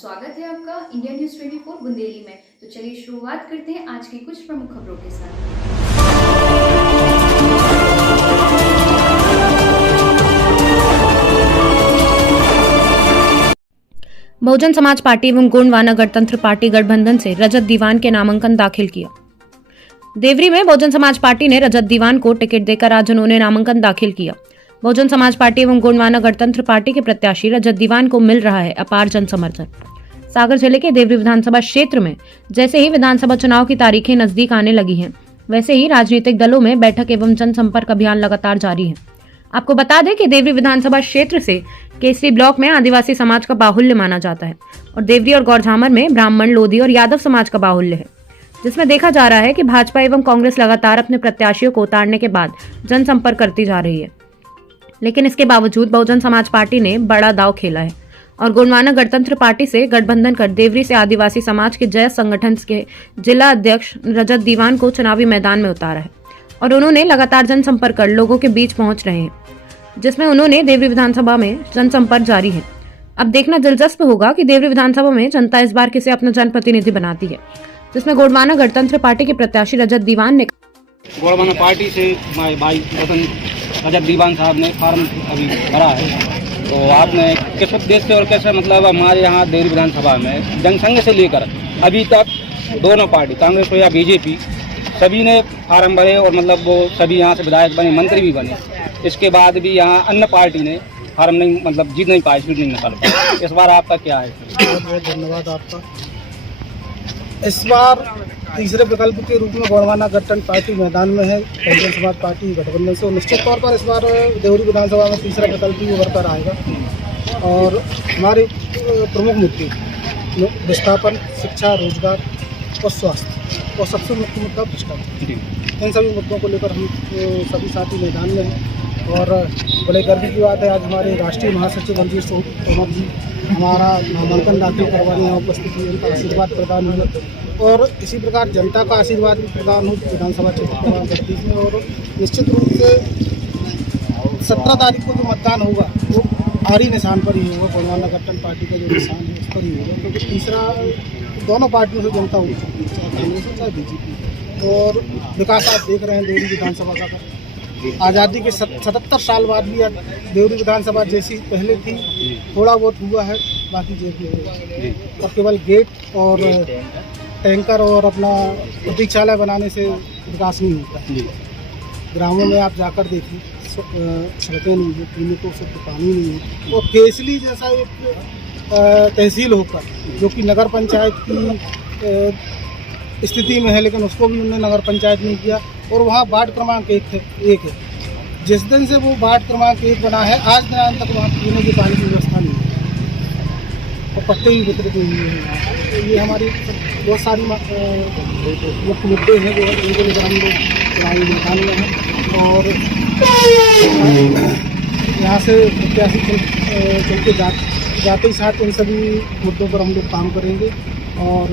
स्वागत है आपका इंडिया न्यूज 24 बुंदेली में। तो चलिए शुरुआत करते हैं आज की कुछ प्रमुख खबरों के साथ। बहुजन समाज पार्टी एवं गोंडवाना गणतंत्र पार्टी गठबंधन से रजत दीवान के नामांकन दाखिल किया। देवरी में बहुजन समाज पार्टी ने रजत दीवान को टिकट देकर आज उन्होंने नामांकन दाखिल किया। बहुजन समाज पार्टी एवं गोंडवाना गणतंत्र पार्टी के प्रत्याशी रजत दीवान को मिल रहा है अपार जन समर्थन। सागर जिले के देवरी विधानसभा क्षेत्र में जैसे ही विधानसभा चुनाव की तारीखें नजदीक आने लगी हैं, वैसे ही राजनीतिक दलों में बैठक एवं जनसंपर्क अभियान लगातार जारी है। आपको बता दें कि देवरी विधानसभा क्षेत्र से केसरी ब्लॉक में आदिवासी समाज का बाहुल्य माना जाता है और देवरी और गौरझामर में ब्राह्मण, लोधी और यादव समाज का बाहुल्य है, जिसमें देखा जा रहा है कि भाजपा एवं कांग्रेस लगातार अपने प्रत्याशियों को उतारने के बाद जनसंपर्क करती जा रही है। लेकिन इसके बावजूद बहुजन समाज पार्टी ने बड़ा दांव खेला है और गोंडवाना गणतंत्र पार्टी से गठबंधन कर देवरी से आदिवासी समाज के जय संगठन के जिला अध्यक्ष रजत दीवान को चुनावी मैदान में उतारा है और उन्होंने लगातार जनसंपर्क कर लोगों के बीच पहुंच रहे हैं, जिसमें उन्होंने देवरी विधानसभा में जनसंपर्क जारी है। अब देखना दिलचस्प होगा कि देवरी विधानसभा में जनता इस बार किसे अपना जनप्रतिनिधि बनाती है, जिसमें गोंडवाना गणतंत्र पार्टी के प्रत्याशी रजत दीवान ने गोंडवाना पार्टी से भाई रजत दीवान साहब ने फॉर्म अभी भरा है। तो आपने किस उद्देश्य से और कैसे मतलब हमारे यहाँ देवरी विधानसभा में जनसंघ से लेकर अभी तक दोनों पार्टी कांग्रेस हो या बीजेपी सभी ने फार्म भरे और मतलब वो सभी यहाँ से विधायक बने, मंत्री भी बने। इसके बाद भी यहाँ अन्य पार्टी ने फार्म नहीं मतलब जीत नहीं पाई, सीट नहीं निकाल पाई। इस बार आपका क्या है? बहुत बहुत धन्यवाद आपका। इस बार तीसरे विकल्प के रूप में गोंडवाना गठबंधन पार्टी मैदान में है बहुजन समाज पार्टी गठबंधन से। निश्चित तौर पर इस बार देवरी विधानसभा में तीसरा विकल्प भी उभर कर आएगा और हमारे प्रमुख मुद्दे विस्थापन, शिक्षा, रोजगार और स्वास्थ्य और सबसे मुख्य मुद्दा भ्रष्टाचार, इन सभी मुद्दों को लेकर हम सभी साथी मैदान में हैं। और बड़े गर्व की बात है, आज हमारे राष्ट्रीय महासचिव रणजीत तोमर जी हमारा नामांकन दाखिल करवाने यहाँ उपस्थित हुए, उनका आशीर्वाद प्रदान हुआ और इसी प्रकार जनता का आशीर्वाद भी प्रदान हो विधानसभा क्षेत्र में। और निश्चित रूप से 17 तारीख को जो मतदान होगा वो आरी निशान पर ही होगा। गोंडवाना गठबंधन पार्टी का जो निशान है उस पर ही होगा, क्योंकि तीसरा दोनों पार्टियों से जनता होगी, चाहे कांग्रेस हो चाहे बीजेपी। और विकास आप देख रहे हैं देवरी विधानसभा का, आज़ादी के 77 साल बाद भी देवरी विधानसभा जैसी पहले थी, थोड़ा बहुत हुआ है, बाकी जैसे और केवल गेट और टैंकर और अपना प्रतीक्षालय बनाने से विकास नहीं होता है। ग्रामों में आप जाकर देखिए, सड़कें नहीं है, पीने को शुद्ध पानी नहीं है। और केसली जैसा एक तहसील होकर जो कि नगर पंचायत की स्थिति में है, लेकिन उसको भी उन्होंने नगर पंचायत नहीं किया। और वहाँ वार्ड क्रमांक एक है। जिस दिन से वो वार्ड क्रमांक 1 बना है, आज दिन तक वहाँ पीने के पानी की व्यवस्था नहीं है और पट्टे भी वितरित नहीं हुए हैं। ये हमारी बहुत सारी मुख्य मुद्दे हैं जो इनको लेकर हम लोग चुनावी मैदान में हैं। और यहाँ से प्रत्याशी चल के जाते ही साथ इन सभी मुद्दों पर हम लोग काम करेंगे और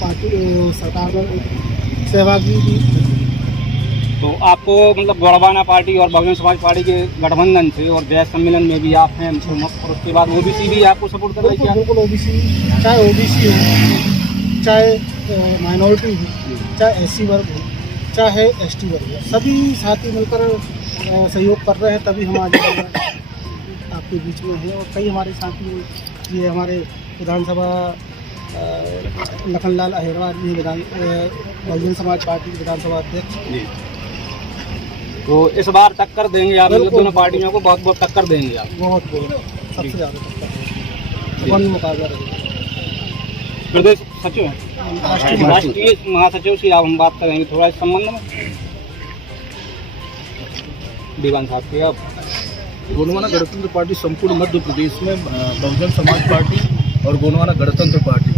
पार्टी सरकार में सहभागी भी। तो आपको मतलब गोंडवाना पार्टी और बहुजन समाज पार्टी के गठबंधन से और जय सम्मेलन में भी आप हैं और उसके बाद ओबीसी भी आपको सपोर्ट कर रही है? बिल्कुल, ओबीसी चाहे ओबीसी हो, चाहे माइनॉरिटी हो, चाहे एससी वर्ग हो, चाहे एसटी वर्ग हो, सभी साथी मिलकर सहयोग कर रहे हैं, तभी हम आज आपके बीच में हैं। और कई हमारे साथी, ये हमारे विधानसभा लखनलाल अहिरवार जी बहुजन समाज पार्टी के विधानसभा अध्यक्ष। तो इस बार टक्कर देंगे आप दोनों पार्टियों को? बहुत बहुत टक्कर देंगे आप? बहुत सबसे ज़्यादा टक्कर मुकाबला रहेगा। प्रदेश सचिव हैं, राष्ट्रीय महासचिव से हम बात करेंगे थोड़ा इस संबंध में। दीवान साहब के अब गोंडवाना गणतंत्र पार्टी संपूर्ण मध्य प्रदेश में बहुजन समाज पार्टी और गोंडवाना गणतंत्र पार्टी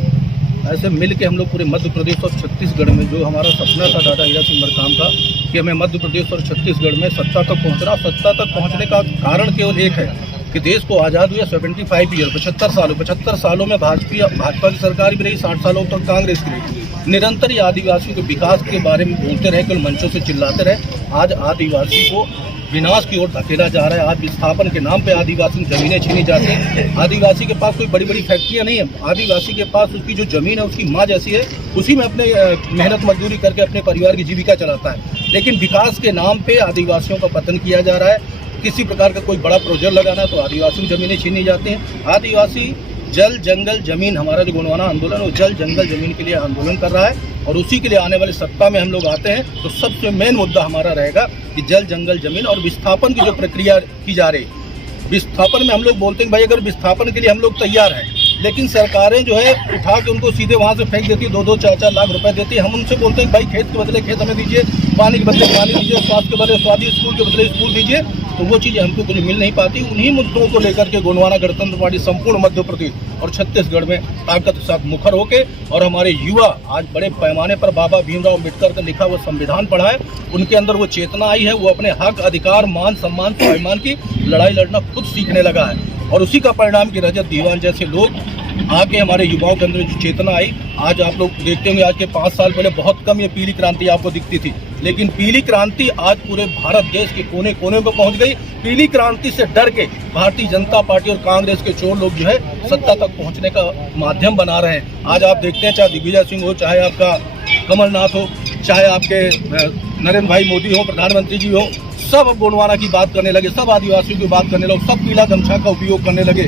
ऐसे मिल के हम लोग पूरे मध्य प्रदेश और छत्तीसगढ़ में, जो हमारा सपना था दादा हीरा सिंह मरकाम का कि हमें मध्य प्रदेश और छत्तीसगढ़ में सत्ता तक पहुंचना। सत्ता तक पहुंचने का कारण केवल एक है कि देश को आज़ाद हुए 75 ईयर 75 सालों में भाजपा की सरकार भी रही, 60 सालों तक कांग्रेस की रही। निरंतर ये आदिवासी के विकास के बारे में बोलते रहे, केवल मंचों से चिल्लाते रहे। आज आदिवासी को विनाश की ओर धकेला जा रहा है। आज विस्थापन के नाम पे आदिवासी जमीनें छीनी जाती हैं। आदिवासी के पास कोई बड़ी बड़ी फैक्ट्रियां नहीं है। आदिवासी के पास उसकी जो जमीन है उसकी माँ जैसी है, उसी में अपने मेहनत मजदूरी करके अपने परिवार की जीविका चलाता है। लेकिन विकास के नाम पे आदिवासियों का पतन किया जा रहा है। किसी प्रकार का कोई बड़ा प्रोजेक्ट लगाना है तो आदिवासी जमीनें छीनी जाती हैं। आदिवासी जल जंगल जमीन, हमारा जो गोंडवाना आंदोलन है वो जल जंगल जमीन के लिए आंदोलन कर रहा है और उसी के लिए आने वाली सत्ता में हम लोग आते हैं तो सबसे मेन मुद्दा हमारा रहेगा कि जल जंगल जमीन और विस्थापन की जो प्रक्रिया की जा रही है। विस्थापन में हम लोग बोलते हैं भाई अगर विस्थापन के लिए हम लोग तैयार हैं, लेकिन सरकारें जो है उठा के उनको सीधे वहाँ से फेंक देती है, 2-2, 4-4 लाख रुपए देती है। हम उनसे बोलते हैं भाई खेत के बदले खेत हमें दीजिए, पानी के बदले पानी दीजिए, स्वास्थ्य के बदले स्वास्थ्य, स्कूल के बदले स्कूल दीजिए, तो वो चीज़ें हमको कुछ मिल नहीं पाती। उन्हीं मुद्दों को लेकर के गोंडवाना गणतंत्र पार्टी संपूर्ण मध्य प्रदेश और छत्तीसगढ़ में ताकत के साथ मुखर होके और हमारे युवा आज बड़े पैमाने पर बाबा भीमराव अम्बेडकर का लिखा हुआ संविधान पढ़ा है, उनके अंदर वो चेतना आई है, वो अपने हक अधिकार मान सम्मान स्वाभिमान की लड़ाई लड़ना खुद सीखने लगा है। और उसी का परिणाम कि रजत दीवान जैसे लोग आके हमारे युवाओं के अंदर जो चेतना आई, आज आप लोग देखते होंगे आज के 5 साल पहले बहुत कम ये पीली क्रांति आपको दिखती थी, लेकिन पीली क्रांति आज पूरे भारत देश के कोने कोने में पहुंच गई। पीली क्रांति से डर के भारतीय जनता पार्टी और कांग्रेस के चोर लोग जो है सत्ता तक पहुंचने का माध्यम बना रहे हैं। आज आप देखते हैं चाहे दिग्विजय सिंह हो, चाहे आपका कमलनाथ हो, चाहे आपके नरेंद्र भाई मोदी हो, प्रधानमंत्री जी हो, सब अब गोंडवाना की बात करने लगे, सब आदिवासियों की बात करने लगे, सब पीला गमछा का उपयोग करने लगे।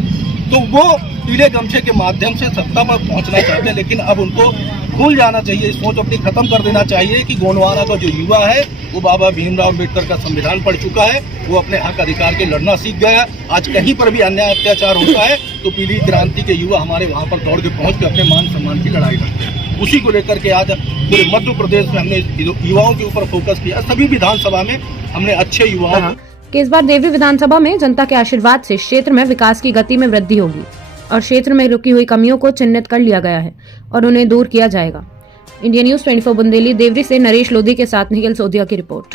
तो वो पीले गमछे के माध्यम से सत्ता पर पहुंचना चाहते हैं, लेकिन अब उनको भूल जाना चाहिए, सोच अपनी खत्म कर देना चाहिए कि गोंडवाना का जो युवा है वो बाबा भीमराव अम्बेडकर का संविधान पढ़ चुका है, वो अपने हक अधिकार के लड़ना सीख गया। आज कहीं पर भी अन्याय अत्याचार होता है तो पीली क्रांति के युवा हमारे वहाँ पर दौड़ के पहुँच के अपने मान सम्मान की लड़ाई लड़ते हैं। उसी को लेकर के आज पूरे मध्य प्रदेश में हमने युवाओं के ऊपर फोकस किया। सभी विधानसभा में हमने अच्छे युवाओं कि इस बार देवरी विधानसभा में जनता के आशीर्वाद से क्षेत्र में विकास की गति में वृद्धि होगी और क्षेत्र में रुकी हुई कमियों को चिन्हित कर लिया गया है और उन्हें दूर किया जाएगा। इंडिया न्यूज 24 बुंदेली देवरी से नरेश लोधी के साथ निखिल सोधिया की रिपोर्ट।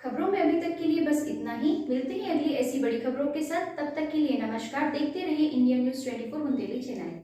खबरों में अभी तक के लिए बस इतना ही। मिलते हैं अगली ऐसी बड़ी खबरों के साथ। तब तक के लिए नमस्कार। देखते रहिए इंडिया न्यूज 24 बुंदेली चैनल।